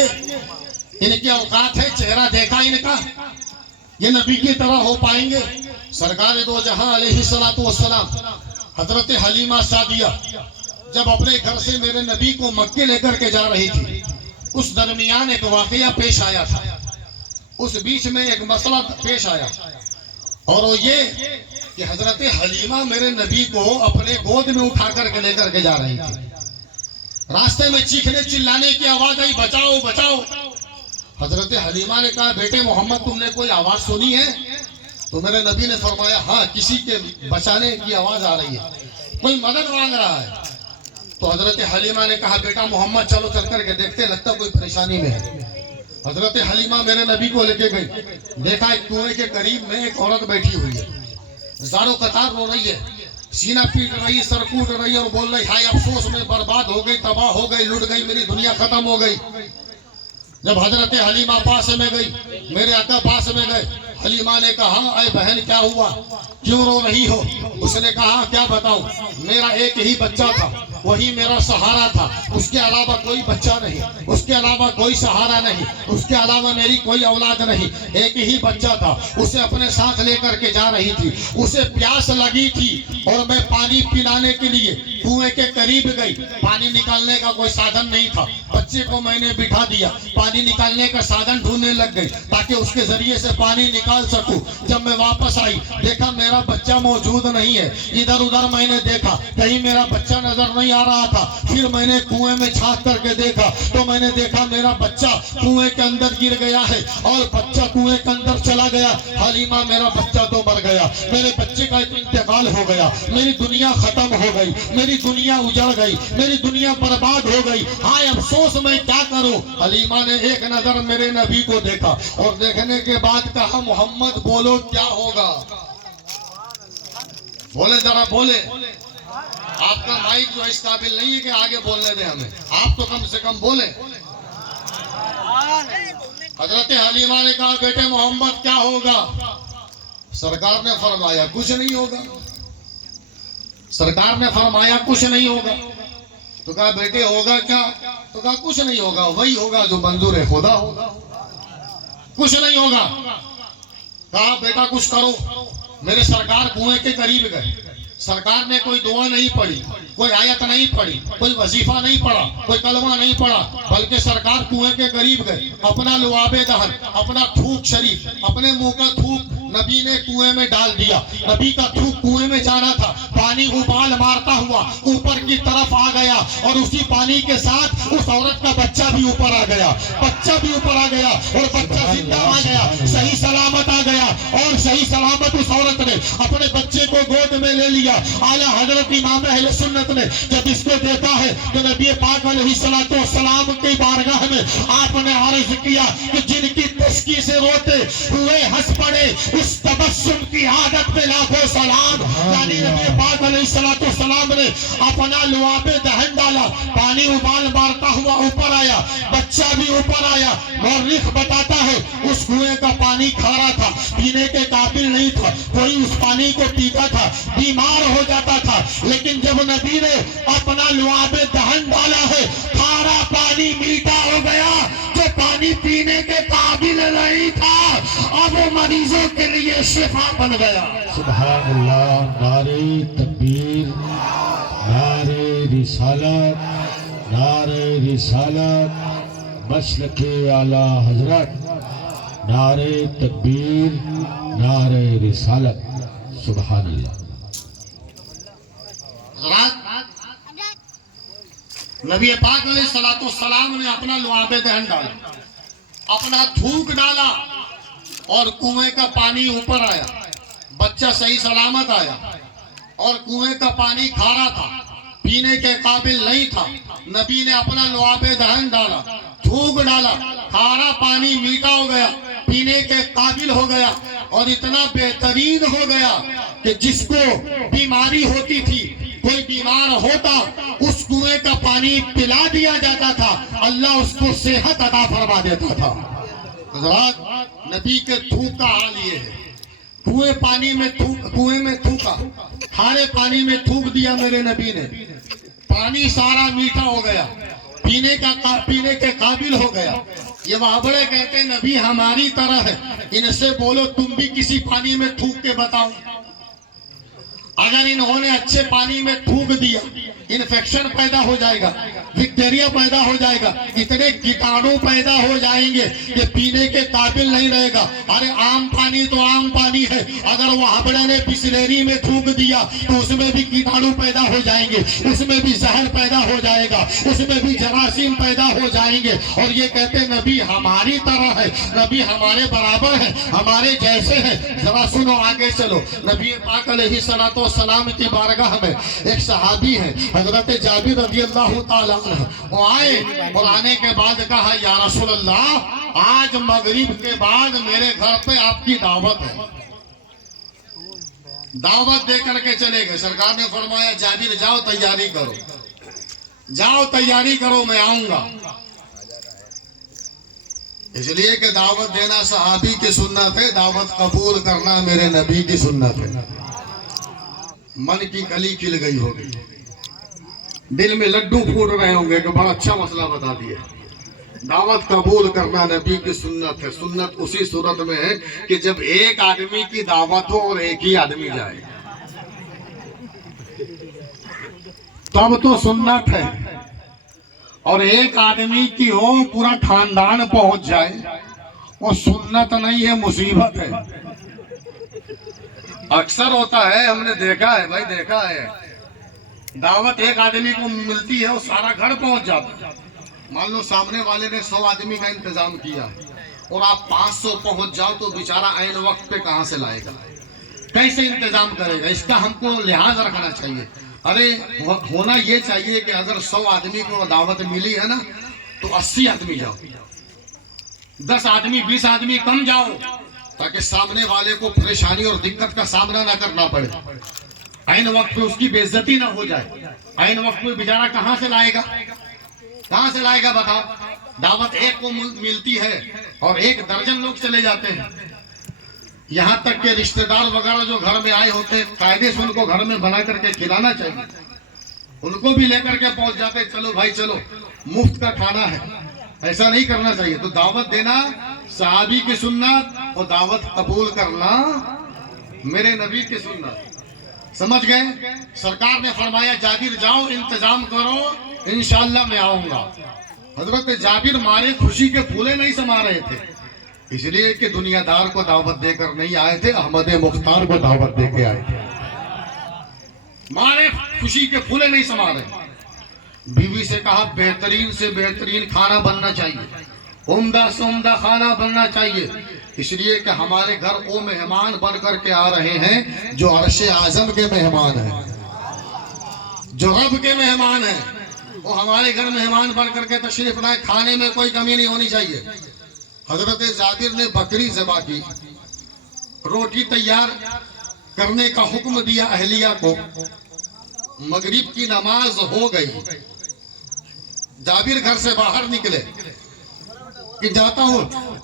پائیں گے؟ ان کے اوقات ہے؟ چہرہ دیکھا ان کا؟ یہ نبی کی طرح ہو پائیں گے؟ سرکار دو جہاں علیہ الصلوۃ والسلام حضرت حلیمہ سعدیہ جب اپنے گھر سے میرے نبی کو مکے لے کر کے جا رہی تھی، اس درمیان ایک واقعہ پیش آیا تھا، اس بیچ میں ایک مسئلہ پیش آیا، اور وہ یہ کہ حضرت حلیمہ میرے نبی کو اپنے گود میں اٹھا کر کے لے کر کے جا رہی تھی۔ راستے میں چیخنے چلانے کی آواز آئی، بچاؤ بچاؤ۔ حضرت حلیمہ نے کہا، بیٹے محمد تم نے کوئی آواز سنی ہے؟ تو میرے نبی نے فرمایا، ہاں کسی کے بچانے کی آواز آ رہی ہے، کوئی مدد مانگ رہا ہے۔ تو حضرت حلیمہ نے کہا، بیٹا محمد چلو چل کر کے دیکھتے، لگتا کوئی پریشانی میں ہے۔ حضرت حلیمہ میرے نبی کو لے کے گئی، دیکھا ایک کنویں کے قریب میں ایک عورت بیٹھی ہوئی ہے، زاروں قطار رو رہی ہے، سینہ پیٹ رہی، سر کوٹ رہی اور بول رہی، ہائے افسوس میں برباد ہو گئی، تباہ ہو گئی، لٹ گئی، میری دنیا ختم ہو گئی۔ جب حضرت حلیمہ پاس میں گئی، میرے آقا پاس میں گئے، حلیمہ نے کہا، اے بہن کیا ہوا، کیوں رو رہی ہو؟ اس نے کہا، کیا بتاؤں، میرا ایک ہی بچہ تھا، وہی میرا سہارا تھا، اس کے علاوہ کوئی بچہ نہیں، اس کے علاوہ کوئی سہارا نہیں، اس کے علاوہ میری کوئی اولاد نہیں، ایک ہی بچہ تھا، اسے اپنے ساتھ لے کر کے جا رہی تھی، اسے پیاس لگی تھی اور میں پانی پلانے کے لیے کنویں کے قریب گئی، پانی نکالنے کا کوئی سادھن نہیں تھا، بچے کو میں نے بٹھا دیا، پانی نکالنے کا سادھن ڈھونڈنے لگ گئی تاکہ اس کے ذریعے سے پانی نکال سکوں۔ جب میں واپس آئی، دیکھا میرا بچہ موجود نہیں ہے، ادھر ادھر میں نے دیکھا، کہیں میرا بچہ نظر نہیں آ رہا تھا، پھر میں نے کنویں میں چھانک کر کے دیکھا تو میں نے دیکھا میرا بچہ کنویں کے اندر گر گیا ہے، اور بچہ کنویں کے اندر چلا گیا۔ حلیمہ میرا بچہ تو مر گیا، میرے بچے کا انتقال ہو گیا، میری دنیا ختم ہو گئی، میری دنیا اجڑ گئی، میری دنیا برباد ہو گئی، ہائے افسوس میں کیا کروں۔ حلیمہ نے ایک نظر میرے نبی کو دیکھا اور دیکھنے کے بعد کہا، محمد بولو کیا ہوگا؟ بولے ذرا بولے۔ آپ کا مائک جو اس قابل نہیں ہے کہ آگے بولنے دیں ہمیں، آپ تو کم سے کم بولیں۔ حضرت حلیمہ نے کہا، بیٹے محمد کیا ہوگا؟ سرکار نے فرمایا کچھ نہیں ہوگا، سرکار نے فرمایا کچھ نہیں ہوگا۔ تو کہا بیٹے ہوگا کیا؟ تو کہا کچھ نہیں ہوگا، وہی ہوگا جو منظور خدا ہوگا، کچھ نہیں ہوگا۔ کہا بیٹا کچھ کرو۔ میرے سرکار کنویں کے قریب گئے، سرکار نے کوئی دعا نہیں پڑھی، کوئی آیت نہیں پڑھی، کوئی وظیفہ نہیں پڑھا، کوئی کلمہ نہیں پڑھا، بلکہ سرکار کنویں کے قریب گئے، اپنا لعاب دہن، اپنا تھوک شریف، اپنے منہ کا تھوک نبی نے کنویں میں ڈال دیا۔ نبی کا تھوک کنویں میں جانا تھا، پانی ابال مارتا ہوا اوپر کی طرف آ گیا، اور اسی پانی کے ساتھ اس عورت کا بچہ بھی اوپر آ گیا، بچہ بھی اوپر آ گیا، اور بچہ زندہ آ گیا، صحیح سلامت آ گیا، اور صحیح سلامت اس عورت نے اپنے بچے کو گود میں لے لیا۔ اعلیٰ حضرت امام اہل سنت نے جب اس کو دیکھا ہے تو نبی پاک علیہ الصلوۃ والسلام کی بارگاہ میں آپ نے عرض کیا کہ جن کی تشکی سے روتے ہوئے ہنس پڑے، اس تبسم کی عادت پہ لاکھوں سلام۔ یعنی نبی پاک علیہ الصلوۃ والسلام نے اپنا لعاب دہن ڈالا، پانی ابال مارتا ہوا اوپر آیا، بچہ بھی اوپر آیا۔ مورخ بتاتا ہے اس کنویں کا پانی کھارا تھا، پینے کے قابل نہیں تھا، کوئی اس پانی کو پیتا تھا بیمار ہو جاتا تھا، لیکن جب نبی نے اپنا لعاب دہن ڈالا ہے، کھارا پانی میٹھا ہو گیا، جو پانی پینے کے قابل نہیں تھا اب وہ مریضوں کے لیے شفا بن گیا۔ سبحان اللہ، نعرہ تکبیر، نعرہ رسالت، نعرہ رسالت، مسلک اعلی حضرت، نعرہ تکبیر، نعرہ رسالت، سبحان اللہ۔ نبی پاک علیہ الصلوۃ والسلام نے اپنا لعاب دہن ڈالا، اپنا تھوک ڈالا، اور کنویں کا پانی اوپر آیا، بچہ صحیح سلامت آیا، اور کنویں کا پانی کھارا تھا، پینے کے قابل نہیں تھا۔ نبی نے اپنا لعاب دہن ڈالا، تھوک ڈالا، کھارا پانی میٹھا ہو گیا، پینے کے قابل ہو گیا، اور اتنا بہترین ہو گیا کہ جس کو بیماری ہوتی تھی، کوئی بیمار ہوتا، اس کنویں کا پانی پلا دیا جاتا تھا، اللہ اس کو صحت عطا فرما دیتا تھا۔ حضرات، نبی کے تھوک کا حال یہ ہے، کنویں میں تھوکا، کھارے پانی میں تھوک دیا میرے نبی نے، پانی سارا میٹھا ہو گیا، پینے کے قابل ہو گیا. یہ وابڑے کہتے ہیں نبی ہماری طرح ہے, ان سے بولو تم بھی کسی پانی میں تھوک کے بتاؤ. اگر انہوں نے اچھے پانی میں تھوک دیا انفیکشن پیدا ہو جائے گا, بیکٹیریا پیدا ہو جائے گا, اتنے کیٹانو پیدا ہو جائیں گے کہ پینے کے قابل نہیں رہے گا. ارے عام پانی تو عام پانی ہے, اگر وہ ہبڑے نے بسلری میں تھوک دیا تو اس میں بھی کیٹانو پیدا ہو جائیں گے, اس میں بھی زہر پیدا ہو جائے گا, اس میں بھی جراثیم پیدا ہو جائیں گے. اور یہ کہتے نبی ہماری طرح ہے, نبی ہمارے برابر ہے, ہمارے جیسے ہے. ذرا سنو آگے چلو. نبی پاک علیہ الصلوۃ والسلام کی بارگاہ میں ایک صحابی ہے حضرت جابر رضی اللہ تعالیٰ عنہ, وہ آئے اور آنے کے بعد کہا یا رسول اللہ آج مغرب کے بعد میرے گھر پہ آپ کی دعوت ہے. دعوت دے کر کے چلے گئے. سرکار نے فرمایا جابر جاؤ تیاری کرو, جاؤ تیاری کرو, میں آؤں گا. اس لیے کہ دعوت دینا صحابی کی سنت ہے, دعوت قبول کرنا میرے نبی کی سنت ہے. من کی کلی کھل گئی ہوگی, دل میں لڈو پھوٹ رہے ہوں گے کہ بڑا اچھا مسئلہ بتا دیا. دعوت قبول کرنا نبی کی سنت ہے. سنت اسی صورت میں ہے کہ جب ایک آدمی کی دعوت ہو اور ایک ہی آدمی جائے تب تو سنت ہے, اور ایک آدمی کی ہو پورا خاندان پہنچ جائے وہ سنت نہیں ہے, مصیبت ہے. اکثر ہوتا ہے, ہم نے دیکھا ہے بھائی, دیکھا ہے دعوت ایک آدمی کو ملتی ہے وہ سارا گھر پہنچ جاتا ہے. مان لو سامنے والے نے 100 آدمی کا انتظام کیا اور آپ 500 پہنچ جاؤ تو بیچارہ عین وقت پہ کہاں سے لائے گا, کیسے انتظام کرے گا؟ اس کا ہم کو لحاظ رکھنا چاہیے. ارے ہونا یہ چاہیے کہ اگر 100 آدمی کو دعوت ملی ہے نا تو 80 آدمی جاؤ, 10 آدمی 20 آدمی کم جاؤ, تاکہ سامنے والے کو پریشانی اور دقت کا سامنا نہ کرنا پڑے. عین وقت پہ اس کی بے عزتی نہ ہو جائے. عین وقت پہ بیچارہ کہاں سے لائے گا, کہاں سے لائے گا بتاؤ؟ دعوت ایک کو ملتی ہے اور 1 درجن لوگ چلے جاتے ہیں. یہاں تک کہ رشتہ دار وغیرہ جو گھر میں آئے ہوتے ہیں قاعدے سے ان کو گھر میں بنا کر کے کھلانا چاہیے, ان کو بھی لے کر کے پہنچ جاتے, چلو بھائی چلو مفت کا کھانا ہے. ایسا نہیں کرنا چاہیے. تو دعوت دینا صحابی کی سنت اور دعوت قبول کرنا میرے نبی کی سنت. سمجھ گئے؟ سرکار نے فرمایا جابر جاؤ انتظام کرو, انشاءاللہ میں آؤں گا. حضرت جابر مارے خوشی کے پھولے نہیں سما رہے تھے, اس لیے کہ دنیا دار کو دعوت دے کر نہیں آئے تھے, احمد مختار کو دعوت دے کے آئے تھے. مارے خوشی کے پھولے نہیں سما رہے. بیوی سے کہا بہترین سے بہترین کھانا بننا چاہیے, عمدہ سے عمدہ کھانا بننا چاہیے, اس لیے کہ ہمارے گھر وہ مہمان بن کر کے آ رہے ہیں جو عرش اعظم کے مہمان ہیں, جو رب کے مہمان ہیں. وہ ہمارے گھر مہمان بن کر کے تشریف لائے, کھانے میں کوئی کمی نہیں ہونی چاہیے. حضرت جابر نے بکری ذبح کی, روٹی تیار کرنے کا حکم دیا اہلیہ کو. مغرب کی نماز ہو گئی, جابر گھر سے باہر نکلے کہ جاتا ہوں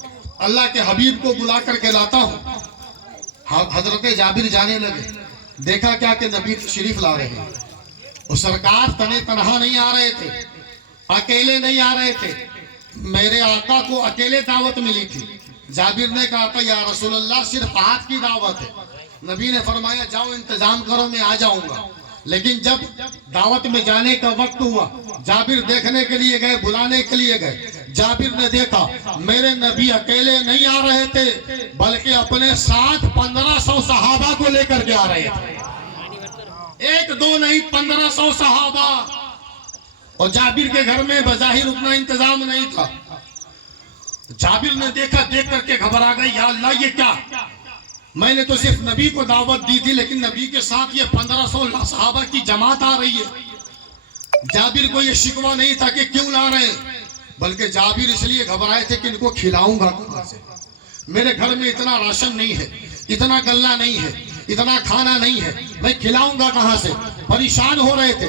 اللہ کے حبیب کو بلا کر کے لاتا ہوں. حضرت جابر جانے لگے, دیکھا کیا کہ نبی تشریف لا رہے ہیں. وہ سرکار تنے تنہا نہیں آ رہے تھے, اکیلے نہیں آ رہے تھے. میرے آقا کو اکیلے دعوت ملی تھی. جابر نے کہا تھا یا رسول اللہ صرف آج کی دعوت ہے. نبی نے فرمایا جاؤ انتظام کرو, میں آ جاؤں گا. لیکن جب دعوت میں جانے کا وقت ہوا, جابر دیکھنے کے لیے گئے, بلانے کے لیے گئے. جابر نے دیکھا میرے نبی اکیلے نہیں آ رہے تھے, بلکہ اپنے ساتھ 1500 صحابہ کو لے کر کے آ رہے تھے. 1-2 نہیں 1500 صحابہ. اور جابر کے گھر میں بظاہر اتنا انتظام نہیں تھا. جابر نے دیکھا, دیکھ کر کے گھبرا گئے, یا اللہ یہ کیا, میں نے تو صرف نبی کو دعوت دی تھی لیکن نبی کے ساتھ یہ 1500 صحابہ کی جماعت آ رہی ہے. جابر کو یہ شکوہ نہیں تھا کہ کیوں لا رہے ہیں, بلکہ جابر اس لیے گھبرائے تھے کہ ان کو کھلاؤں گا کہاں سے, میرے گھر میں اتنا راشن نہیں ہے, اتنا غلہ نہیں ہے, اتنا کھانا نہیں ہے, میں کھلاؤں گا کہاں سے. پریشان ہو رہے تھے,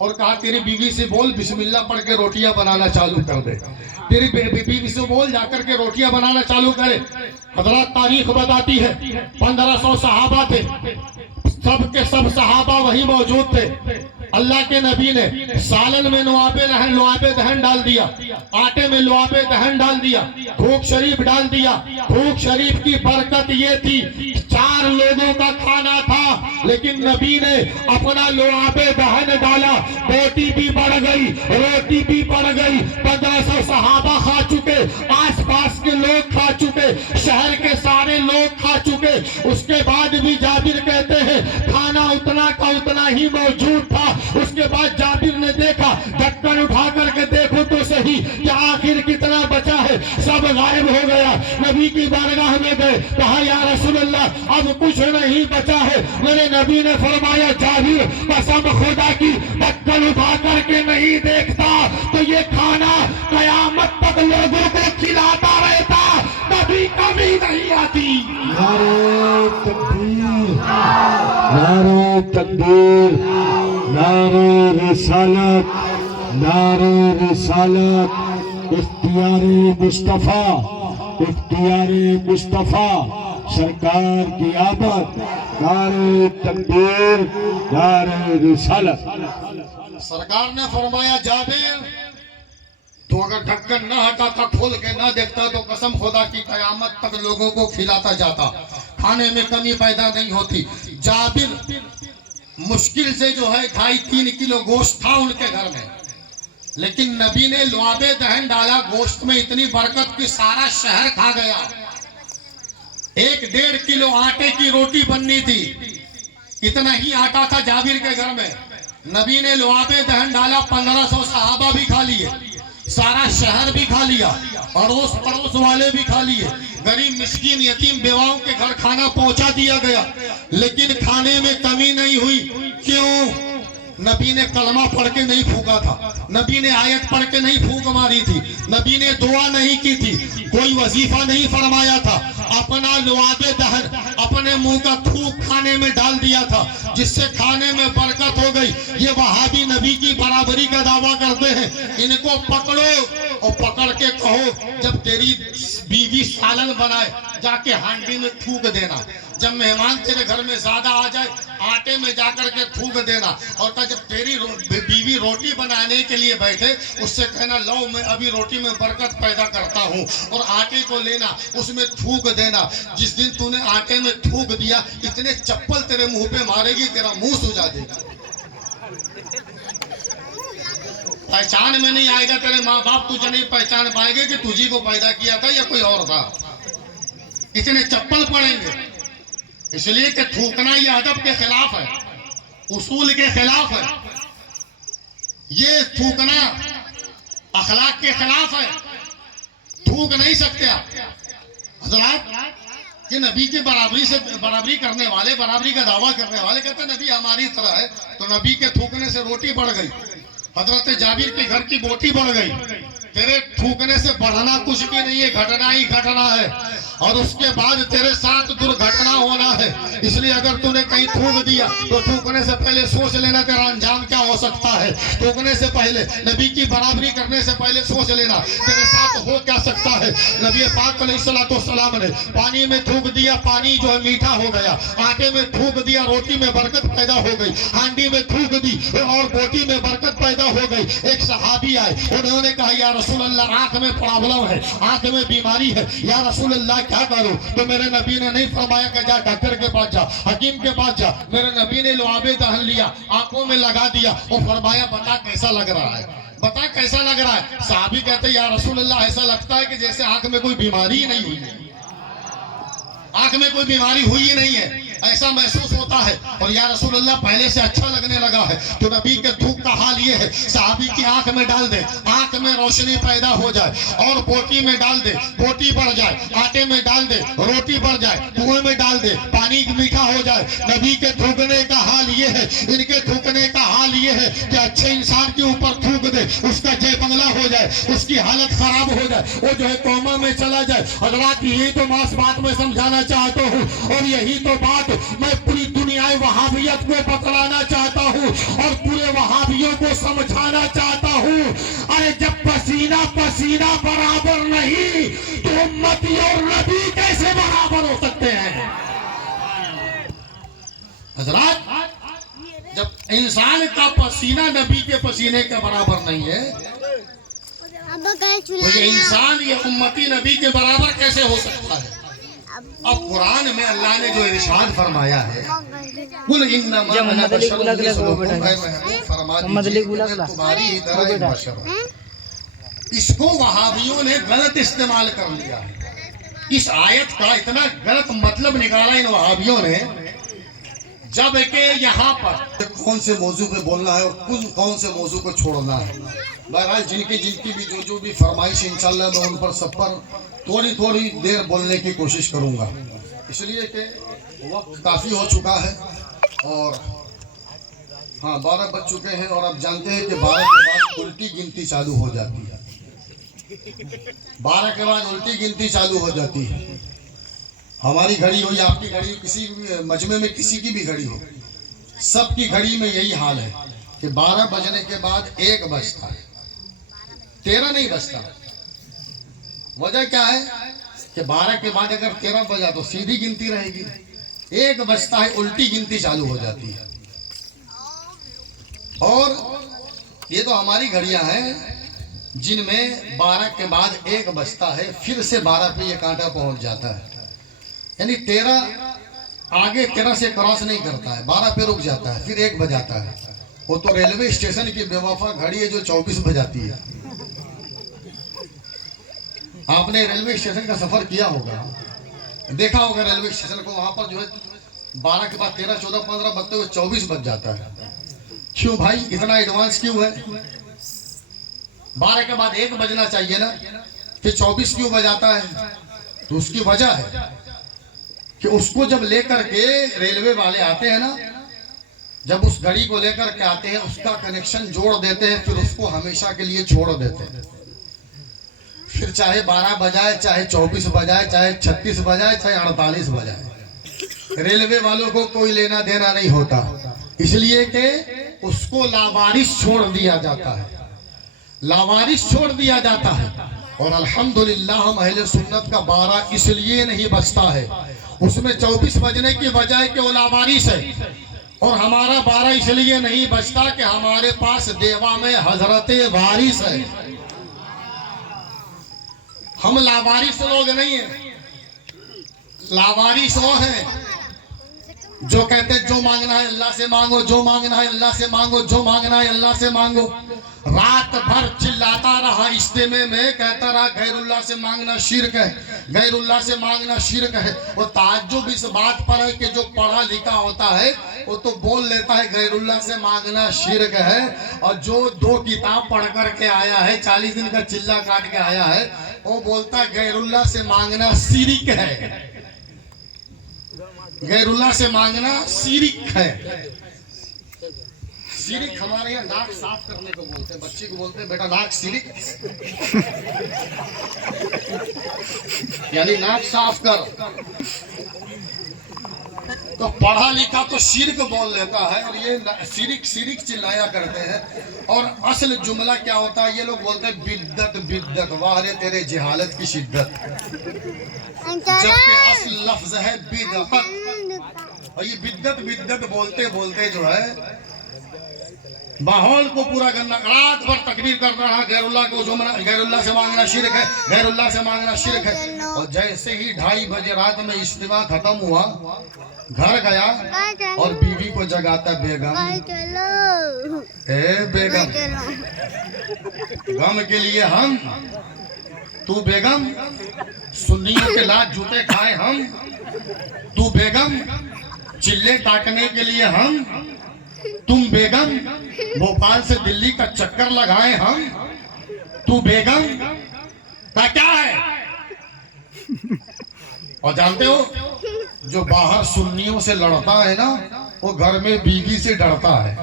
اور کہا تیری بیوی سے بول بسم اللہ پڑھ کے روٹیاں بنانا چالو کر دے. تیری بیوی سے بول جا کر کے روٹیاں بنانا چالو کرے. حضرات تاریخ بتاتی ہے 1500 صحابہ تھے, سب کے سب صحابہ وہی موجود تھے. اللہ کے نبی نے سالن میں لعاب دہن ڈال دیا, آٹے میں لعاب دہن ڈال دیا, تھوک شریف ڈال دیا. تھوک شریف کی برکت یہ تھی 4 لوگوں کا کھانا تھا, لیکن نبی نے اپنا لعاب دہن ڈالا, بوٹی بھی بڑھ گئی, روٹی بھی بڑھ گئی. 1500 صحابہ کھا چکے, آس پاس کے لوگ کھا چکے, شہر کے سارے لوگ کھا چکے. اس کے بعد بھی جابر کہتے ہیں کھانا اتنا کا اتنا ہی موجود تھا. اس کے بعد جابر نے دیکھا, ڈھکن اٹھا کر کے دیکھو تو صحیح کہ آخر کتنا بچا ہے, سب غائب ہو گیا. نبی کی بارگاہ میں گئے, کہا یا رسول اللہ اب کچھ نہیں بچا ہے. میرے نبی نے فرمایا جابر قسم خدا کی ڈھکن اٹھا کر کے نہیں دیکھتا تو یہ کھانا قیامت تک لوگوں کو کھلاتا رہتا, کبھی کمی نہیں آتی. نعرہ تکبیر, نعرہ تکبیر, نعرہ رسالت, نعرہ رسالت. اختیار مصطفیٰ, اختیار مصطفیٰ سرکار کی آمد. نعرہ تکبیر, نعرہ رسالت. سرکار نے فرمایا جابر تو اگر ڈھکن نہ ہٹاتا, کھول کے نہ دیکھتا تو قسم خدا کی قیامت تک لوگوں کو کھلاتا جاتا, کھانے میں کمی پیدا نہیں ہوتی. جابر مشکل سے جو ہے 2.5-3 کلو گوشت تھا ان کے گھر میں, لیکن نبی نے لعاب دہن ڈالا گوشت میں, اتنی برکت کہ سارا شہر کھا گیا. 1-1.5 کلو آٹے کی روٹی بننی تھی, اتنا ہی آٹا تھا جابر کے گھر میں. نبی نے لعاب دہن ڈالا, 1500 صحابہ بھی کھا لیے, سارا شہر بھی کھا لیا, اڑوس پڑوس والے بھی کھا لیے, غریب مسکین یتیم بیواؤں کے گھر کھانا پہنچا دیا گیا, لیکن کھانے میں کمی نہیں ہوئی. کیوں؟ نبی نے کلمہ پڑھ کے نہیں پھونکا تھا, نبی نے آیت پڑھ کے نہیں پھونک ماری تھی, نبی نے دعا نہیں کی تھی, کوئی وظیفہ نہیں فرمایا تھا. اپنا لعاب دہن اپنے منہ کا تھوک کھانے میں ڈال دیا تھا, جس سے کھانے میں برکت ہو گئی. یہ وہابی نبی کی برابری کا دعویٰ کرتے ہیں, ان کو پکڑو اور پکڑ کے کہو جب تیری بیوی سالن بنائے جا کے ہانڈی میں تھوک دینا, جب مہمان تیرے گھر میں زیادہ آ جائے آٹے میں جا کر کے تھوک دینا, اور جب تیری بیوی روٹی بنانے کے لیے بیٹھے اس سے کہنا لو میں ابھی روٹی میں برکت پیدا کرتا ہوں, اور آٹے کو لینا اس میں تھوک دینا. جس دن تو نے آٹے میں تھوک دیا اتنے چپل تیرے منہ پہ مارے گی, تیرا منہ سجا دے گا, پہچان میں نہیں آئے گا. تیرے ماں باپ تجھے نہیں پہچان پائے گے کہ تجھی کو پیدا کیا تھا یا کوئی اور تھا. اتنے چپل پڑیں گے, اس لیے کہ تھوکنا یہ ادب کے خلاف ہے, اصول کے خلاف ہے. یہ تھوکنا اخلاق کے خلاف ہے, تھوک نہیں سکتے آپ. حضرات یہ نبی کی برابری کرنے والے, برابری کا دعویٰ کرنے والے کہتے ہیں نبی ہماری طرح ہے, تو نبی کے تھوکنے سے روٹی بڑھ گئی, حضرت جابر کے گھر کی بوٹی بڑھ گئی. تیرے تھوکنے سے بڑھنا کچھ بھی نہیں ہے, گھٹنا ہی گھٹنا ہے, اور اس کے بعد تیرے ساتھ درگھٹنا ہونا ہے. اس لیے اگر تو نے کہیں تھوک دیا تو تھوکنے سے پہلے سوچ لینا تیرا انجام کیا ہو سکتا ہے. تھوکنے سے پہلے, نبی کی برابری کرنے سے پہلے سوچ لینا تیرے ساتھ ہو کیا سکتا ہے. نبی پاک علیہ السلام نے پانی میں تھوک دیا, پانی جو ہے میٹھا ہو گیا, آٹے میں تھوک دیا, روٹی میں برکت پیدا ہو گئی, ہانڈی میں تھوک دی اور بوٹی میں برکت پیدا ہو گئی. ایک صحابی آئے, انہوں نے کہا یا رسول اللہ آنکھ میں پرابلم ہے, آنکھ میں بیماری ہے, یا رسول اللہ کیا کروں. تو میرے نبی نے نہیں فرمایا کہ جا ڈاکٹر کے پاس جا, حکیم کے پاس جا. میرے نبی نے لعاب دہن لیا, آنکھوں میں لگا دیا اور فرمایا بتا کیسا لگ رہا ہے, بتا کیسا لگ رہا ہے. صحابی کہتے یا رسول اللہ ایسا لگتا ہے کہ جیسے آنکھ میں کوئی بیماری ہی نہیں ہوئی ہے, آنکھ میں کوئی بیماری ہوئی ہی نہیں ہے, ایسا محسوس ہوتا ہے. اور یا رسول اللہ پہلے سے اچھا لگنے لگا ہے. تو نبی کے تھوک کا حال یہ ہے, صحابی کی آنکھ میں ڈال دے, آنکھ میں روشنی پیدا ہو جائے, اور بوٹی میں ڈال دے, بوٹی بڑھ جائے, آٹے میں ڈال دے, روٹی بڑھ جائے, کنویں میں ڈال دے, پانی میٹھا ہو جائے. نبی کے تھوکنے کا حال یہ ہے, ان کے تھوکنے کا حال یہ ہے کہ اچھے انسان کے اوپر تھوک دے, اس کا جے بنگلہ ہو جائے, اس کی حالت خراب ہو جائے, وہ جو ہے کوما میں چلا جائے. حضرات یہی تو بات میں سمجھانا چاہتا ہوں, اور یہی تو بات میں پوری دنیا وہابیت کو بتلانا چاہتا ہوں اور پورے وہابیوں کو سمجھانا چاہتا ہوں، ارے جب پسینہ پسینہ برابر نہیں تو امتی اور نبی کیسے برابر ہو سکتے ہیں؟ حضرات، جب انسان کا پسینہ نبی کے پسینے کے برابر نہیں ہے تو یہ انسان، یہ امتی نبی کے برابر کیسے ہو سکتا ہے؟ اب قرآن میں اللہ نے جو ارشاد فرمایا ہے، قُلْ إِنَّمَا أَنَا بَشَرٌ مِثْلُكُمْ، اے محبوب فرما دیجئے کہ میں تمہاری ہی طرح ایک بشر ہوں۔ اس کو وہابیوں نے غلط استعمال کر لیا ہے، اس آیت کا اتنا غلط مطلب نکالا ان وہابیوں نے، جب کہ یہاں پر کون سے موضوع پہ بولنا ہے اور کون سے موضوع کو چھوڑنا ہے۔ بہرحال جن کی بھی جو بھی فرمائش انشاءاللہ میں ان پر سب پر تھوڑی دیر بولنے کی کوشش کروں گا، اس لیے کہ وقت کافی ہو چکا ہے اور 12 بج چکے ہیں، اور آپ جانتے ہیں کہ 12 کے بعد الٹی گنتی چالو ہو جاتی ہے، 12 کے بعد الٹی گنتی چالو ہو جاتی ہے۔ ہماری گھڑی ہو یا آپ کی گھڑی، کسی مجمع میں کسی کی بھی گھڑی ہو، سب کی گھڑی میں یہی حال ہے کہ 12 بجنے کے بعد 1 بجتا ہے، 13 نہیں بجتا۔ وجہ کیا ہے کہ 12 کے بعد اگر 13 بجا تو سیدھی گنتی رہے گی، 1 بجتا ہے الٹی گنتی چالو ہو جاتی ہے۔ اور یہ تو ہماری گھڑیاں ہیں جن میں 12 کے بعد 1 بجتا ہے، پھر سے 12 پہ یہ کانٹا پہنچ جاتا ہے، یعنی 13 آگے 13 سے کراس نہیں کرتا ہے، 12 پہ رک جاتا ہے، پھر 1 بجاتا ہے۔ وہ تو ریلوے اسٹیشن کی بے وفا گھڑی ہے جو 24 بجاتی ہے۔ آپ نے ریلوے اسٹیشن کا سفر کیا ہوگا، دیکھا ہوگا ریلوے اسٹیشن کو، وہاں پر جو ہے 12 کے بعد 13 14 15 بجتے ہوئے 24 بج جاتا ہے۔ کیوں بھائی اتنا ایڈوانس کیوں ہے؟ 12 کے بعد 1 بجنا چاہیے نا، پھر 24 کیوں بجاتا ہے؟ تو اس کی وجہ ہے کہ اس کو جب لے کر کے ریلوے والے آتے ہیں نا، جب اس گھڑی کو لے کر کے آتے ہیں اس کا کنیکشن جوڑ دیتے ہیں، پھر اس کو ہمیشہ کے لیے چھوڑ دیتے ہیں، پھر چاہے 12 بجائے، چاہے 24 بجائے، چاہے 36 بجائے، چاہے 48 بجائے، ریلوے والوں کو کوئی لینا دینا نہیں ہوتا، اس لیے کہ اس کو لاوارث چھوڑ دیا جاتا ہے، لاوارث چھوڑ دیا جاتا ہے۔ اور الحمدللہ ہم اہل سنت کا 12 اس لیے نہیں بجتا ہے، اس میں 24 بجنے کی بجائے کہ وہ لاوارث ہے، اور ہمارا 12 اس لیے نہیں بجتا کہ ہمارے پاس دیوا میں حضرت وارث ہے۔ ہم لاوارث لوگ نہیں ہیں، لاوارث وہ ہیں جو کہتے ہیں جو مانگنا ہے اللہ سے مانگو، جو مانگنا ہے اللہ سے مانگو، جو مانگنا ہے اللہ سے مانگو۔ رات بھر چلاتا رہا اجتماع میں، کہتا رہا غیر اللہ سے مانگنا شرک ہے، غیر اللہ سے مانگنا شرک ہے۔ وہ تعجب اس بات پر ہے کہ جو پڑھا لکھا ہوتا ہے وہ تو بول لیتا ہے غیر اللہ سے مانگنا شرک ہے، اور جو 2 کتاب پڑھ کر کے آیا ہے، 40 دن کا چلا کاٹ کے آیا ہے، وہ بولتا ہے غیر اللہ سے مانگنا شرک ہے، غیر اللہ سے مانگنا شرک ہے۔ شرک ہمارے یہاں ناک صاف کرنے کو بولتے ہیں، بچے کو بولتے ہیں بیٹا ناک شرک، یعنی ناک صاف کر۔ تو پڑھا لکھا تو شرک بول لیتا ہے، اور یہ شرک شرک چلایا کرتے ہیں، اور اصل جملہ کیا ہوتا ہے؟ یہ لوگ بولتے ہیں بدعت بدعت، واہ رے تیرے جہالت کی شدت، جبکہ اصل لفظ ہے بدعت۔ اور یہ بدعت بدعت بولتے بولتے جو ہے ماحول کو پورا کرنا، رات بھر تکبیر کر رہا غیر اللہ کو، جو غیر اللہ سے مانگنا شرک ہے، غیر اللہ سے مانگنا شرک ہے۔ اور جیسے ہی 2:30 بجے رات میں اجتماع ختم ہوا، گھر گیا اور بیوی کو جگاتا، بیگم اے بیگم، غم کے لیے ہم، تو بیگم سنیوں کے لات جوتے کھائے ہم، تو بیگم چلے کاٹنے کے لیے ہم، تم بیگم بھوپال سے دلی کا چکر لگائے ہم، تو بیگم کا کیا ہے؟ اور جانتے ہو جو باہر سنیوں سے لڑتا ہے نا، وہ گھر میں بیوی سے ڈرتا ہے،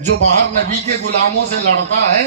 جو باہر نبی کے غلاموں سے لڑتا ہے